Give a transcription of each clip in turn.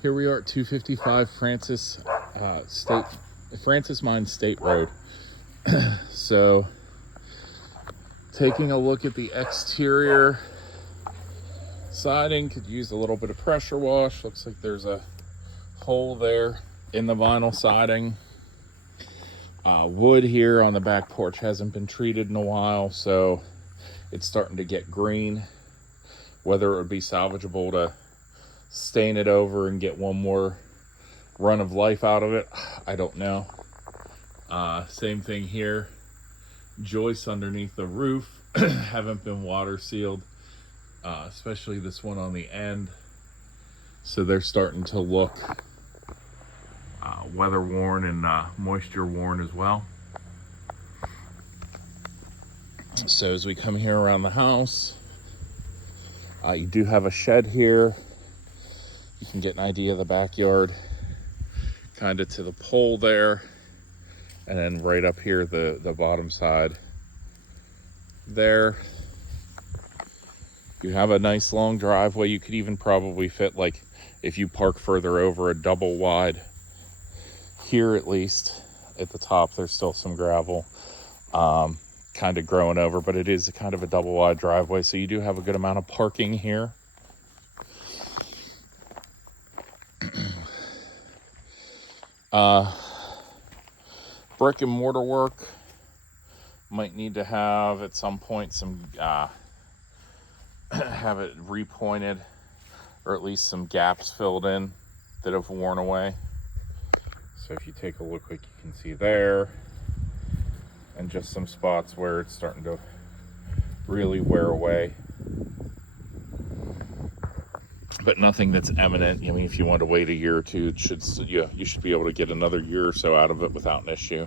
Here we are at 255 Francis Mines State Road. So, taking a look at the exterior siding, could use a little bit of pressure wash. Looks like there's a hole there in the vinyl siding. Wood here on the back porch hasn't been treated in a while, so it's starting to get green. Whether it would be salvageable to stain it over and get one more run of life out of it, I don't know. Same thing here. Joists underneath the roof haven't been water sealed, especially this one on the end. So they're starting to look weather worn and moisture worn as well. So as we come here around the house, you do have a shed here. You can get an idea of the backyard, kind of to the pole there, and then right up here, the bottom side there. You have a nice long driveway. You could even probably fit, like, if you park further over, a double wide. Here, at least at the top, there's still some gravel kind of growing over, but it is kind of a double wide driveway, so you do have a good amount of parking here. Brick and mortar work. Might need to have at some point some have it repointed, or at least some gaps filled in that have worn away. So if you take a look, like you can see there, and just some spots where it's starting to really wear away, but nothing that's eminent. I mean, if you want to wait a year or two, you should be able to get another year or so out of it without an issue.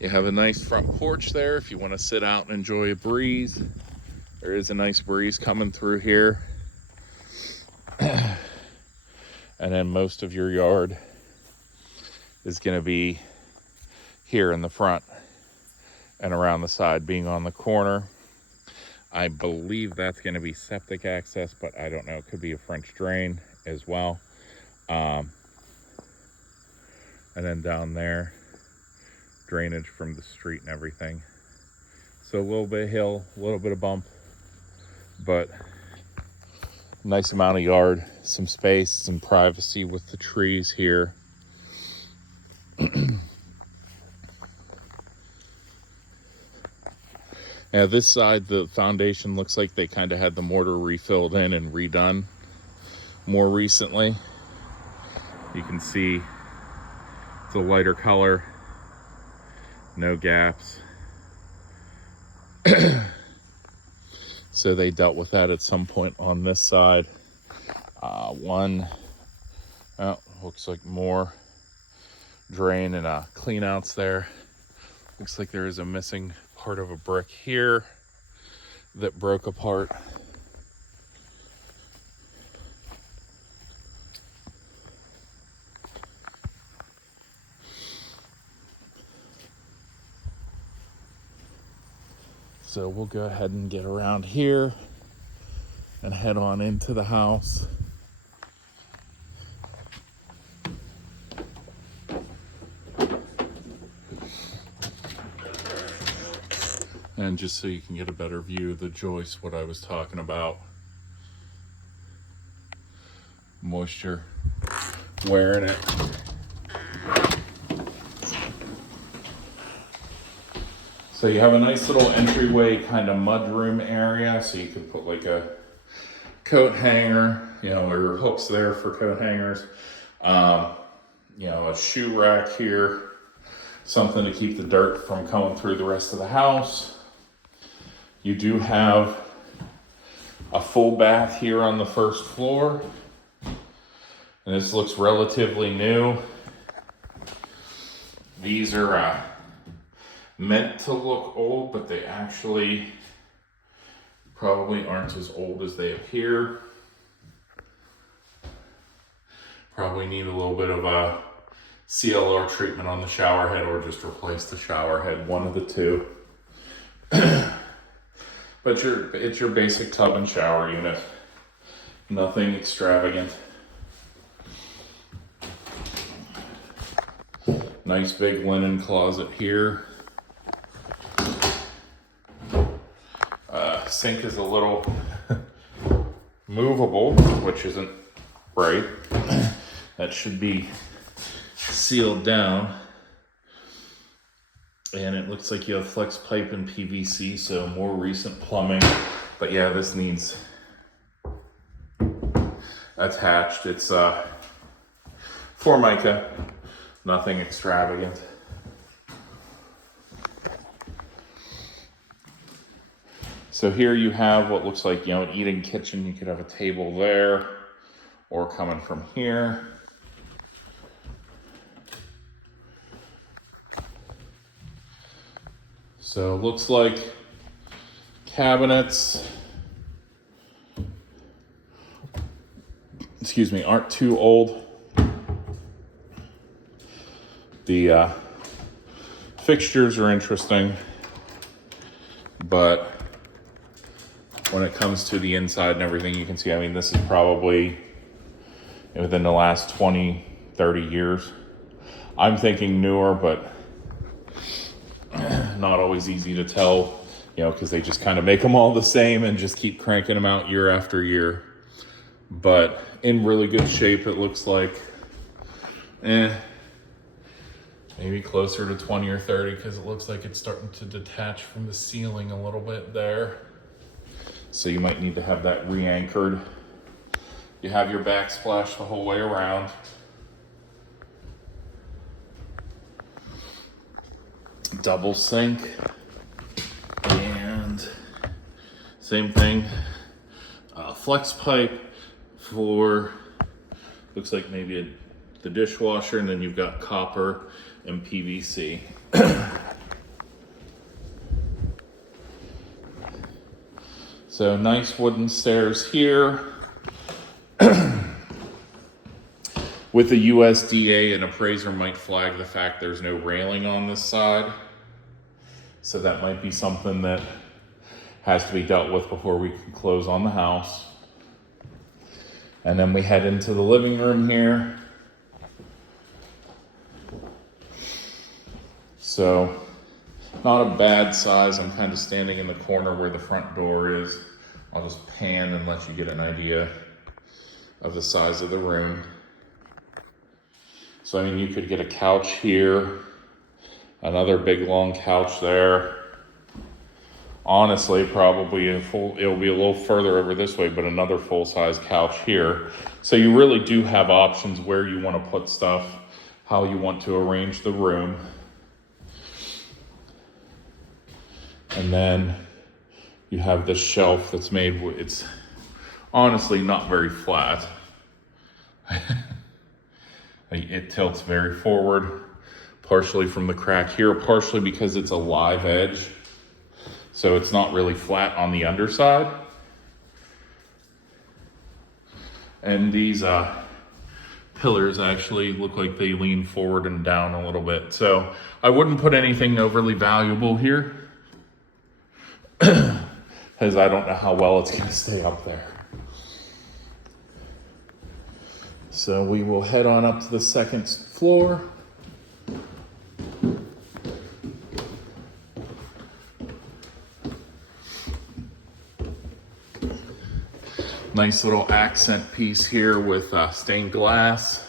You have a nice front porch there if you want to sit out and enjoy a breeze. There is a nice breeze coming through here. And then most of your yard is going to be here in the front and around the side, being on the corner. I believe that's going to be septic access, but I don't know. It could be a French drain as well. And then down there, drainage from the street and everything. So a little bit of hill, a little bit of bump, but nice amount of yard, some space, some privacy with the trees here. Now this side, the foundation looks like they kind of had the mortar refilled in and redone more recently. You can see the lighter color, no gaps. So they dealt with that at some point on this side. Looks like more drain and clean outs there. Looks like there is a missing part of a brick here that broke apart. So we'll go ahead and get around here and head on into the house. And just so you can get a better view of the joist, what I was talking about. Moisture wearing it. So you have a nice little entryway kind of mudroom area, so you could put like a coat hanger, or hooks there for coat hangers. A shoe rack here, something to keep the dirt from coming through the rest of the house. You do have a full bath here on the first floor, and this looks relatively new. These are meant to look old, but they actually probably aren't as old as they appear. Probably need a little bit of a CLR treatment on the shower head, or just replace the shower head, one of the two. But it's your basic tub and shower unit. Nothing extravagant. Nice big linen closet here. Sink is a little movable, which isn't right. That should be sealed down. And it looks like you have flex pipe and PVC, so more recent plumbing. But yeah, this needs attached. It's Formica, nothing extravagant. So here you have what looks like, an eating kitchen. You could have a table there, or coming from here. So it looks like cabinets, aren't too old. The fixtures are interesting, but when it comes to the inside and everything, you can see, this is probably within the last 20, 30 years. I'm thinking newer, but not always easy to tell, because they just kind of make them all the same and just keep cranking them out year after year. But in really good shape, it looks like. Maybe closer to 20 or 30, because it looks like it's starting to detach from the ceiling a little bit there. So you might need to have that re-anchored. You have your backsplash the whole way around. Double sink. And same thing. Flex pipe for, looks like maybe the dishwasher, and then you've got copper and PVC. So nice wooden stairs here. With the USDA, an appraiser might flag the fact there's no railing on this side. So that might be something that has to be dealt with before we can close on the house. And then we head into the living room here. So not a bad size. I'm kind of standing in the corner where the front door is. I'll just pan and let you get an idea of the size of the room. So you could get a couch here, another big long couch there. Honestly, probably it'll be a little further over this way, but another full-size couch here. So you really do have options where you want to put stuff, how you want to arrange the room. And then you have this shelf that's made, it's honestly not very flat. It tilts very forward, partially from the crack here, partially because it's a live edge. So it's not really flat on the underside. And these pillars actually look like they lean forward and down a little bit. So I wouldn't put anything overly valuable here, because I don't know how well it's going to stay up there. So we will head on up to the second floor. Nice little accent piece here with stained glass.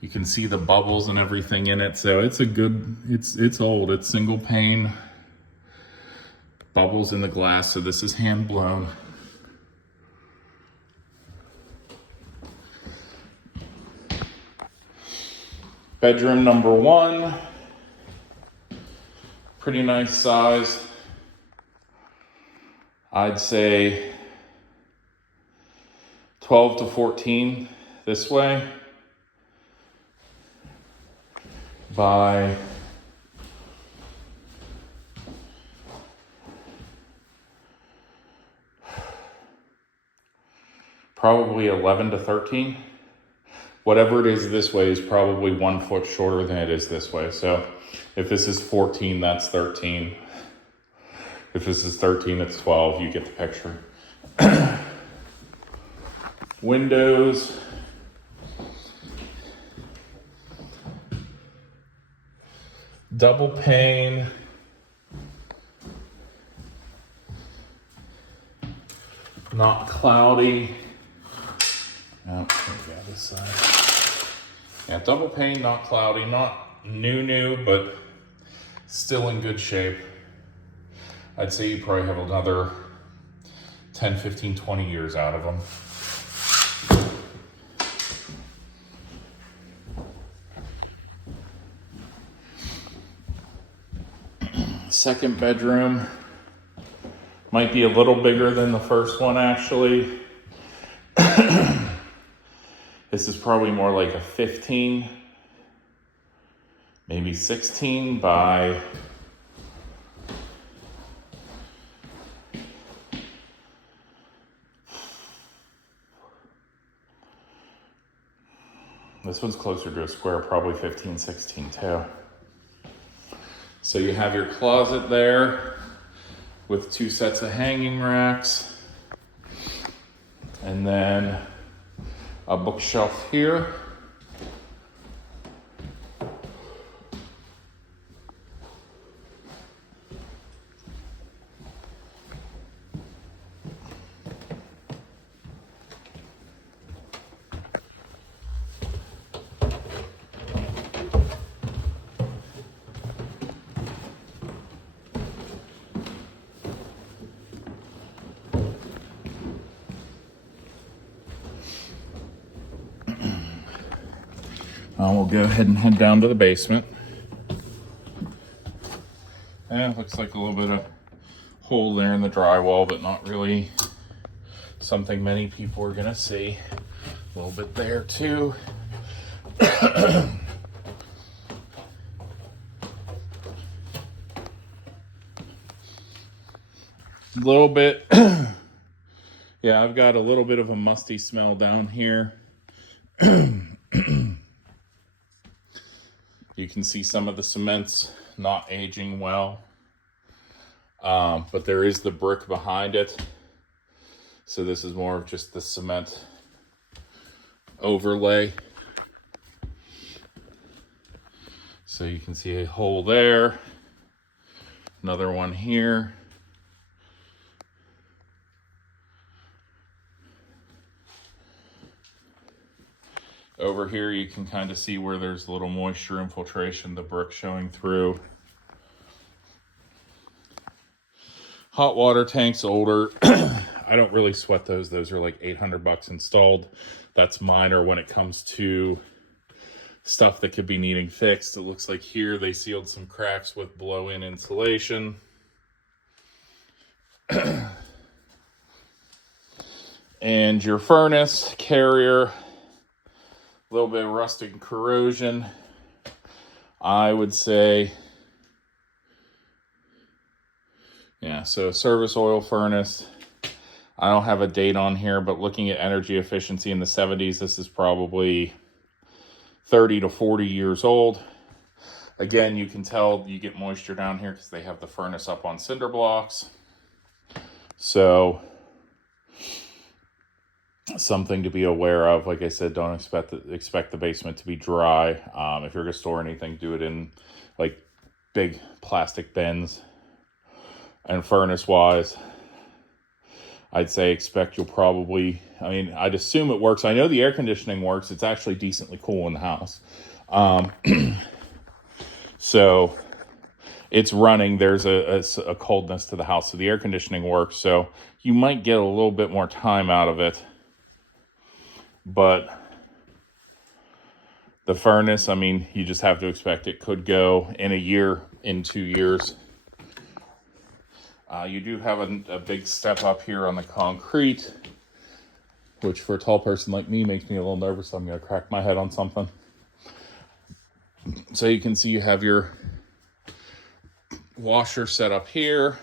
You can see the bubbles and everything in it. So it's it's old. It's single pane. Bubbles in the glass, so this is hand blown. Bedroom number 1. Pretty nice size. I'd say 12 to 14 this way by probably 11 to 13. Whatever it is this way is probably 1 foot shorter than it is this way. So if this is 14, that's 13. If this is 13, it's 12. You get the picture. Windows. Double pane. Not cloudy. Oh, got this side. Yeah, double pane, not cloudy, not new, but still in good shape. I'd say you probably have another 10, 15, 20 years out of them. Second bedroom might be a little bigger than the first one, actually. This is probably more like a 15, maybe 16 by this one's closer to a square, probably 15, 16 too. So you have your closet there with 2 sets of hanging racks. And then a bookshelf here. We'll go ahead and head down to the basement. Yeah, looks like a little bit of hole there in the drywall, but not really something many people are gonna see. A little bit there too. A little bit, yeah, I've got a little bit of a musty smell down here. You can see some of the cement's not aging well, but there is the brick behind it. So this is more of just the cement overlay. So you can see a hole there, another one here. Over here, you can kind of see where there's a little moisture infiltration, the brick showing through. Hot water tank's older. I don't really sweat those. Those are like $800 installed. That's minor when it comes to stuff that could be needing fixed. It looks like here they sealed some cracks with blow-in insulation. And your furnace, carrier, a little bit of rusting corrosion. I would say, yeah, so service oil furnace. I don't have a date on here, but looking at energy efficiency in the 70s, this is probably 30 to 40 years old. Again, you can tell you get moisture down here because they have the furnace up on cinder blocks. So something to be aware of. Like I said, don't expect the basement to be dry. If you're gonna store anything, do it in like big plastic bins. And furnace wise, I'd say expect you'll probably, I mean, I'd assume it works. I know the air conditioning works. It's actually decently cool in the house. So it's running. There's a coldness to the house. So the air conditioning works. So you might get a little bit more time out of it. But the furnace, I mean, you just have to expect it could go in a year, in 2 years. You do have a big step up here on the concrete, which for a tall person like me makes me a little nervous. I'm going to crack my head on something. So you can see you have your washer set up here.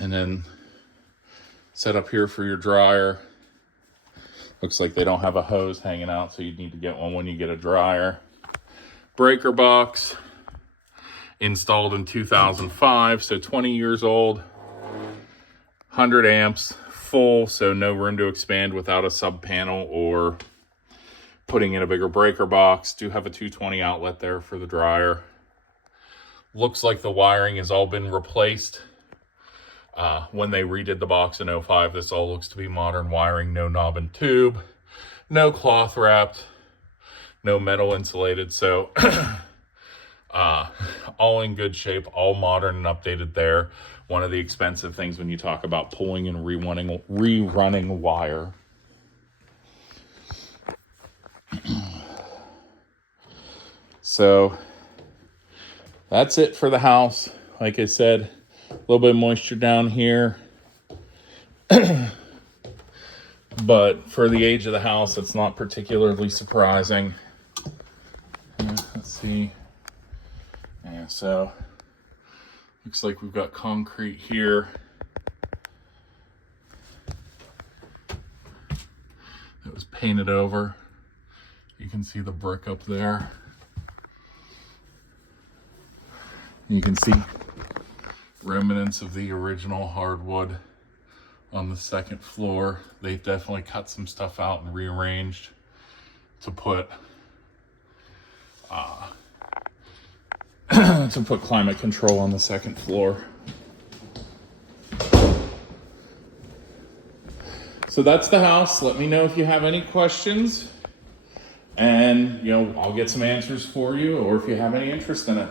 And then set up here for your dryer. Looks like they don't have a hose hanging out, so you need to get one when you get a dryer. Breaker box. installed in 2005, so 20 years old. 100 amps, full, so no room to expand without a sub panel or putting in a bigger breaker box. Do have a 220 outlet there for the dryer. Looks like the wiring has all been replaced. When they redid the box in 05, this all looks to be modern wiring. No knob and tube, no cloth wrapped, no metal insulated. So all in good shape, all modern and updated there. One of the expensive things when you talk about pulling and rerunning wire. So that's it for the house. Like I said, a little bit of moisture down here. But for the age of the house, it's not particularly surprising. Let's see. Yeah, so looks like we've got concrete here. It was painted over. You can see the brick up there. You can see remnants of the original hardwood on the second floor. They definitely cut some stuff out and rearranged to put climate control on the second floor. So that's the house. Let me know if you have any questions, and I'll get some answers for you, or if you have any interest in it.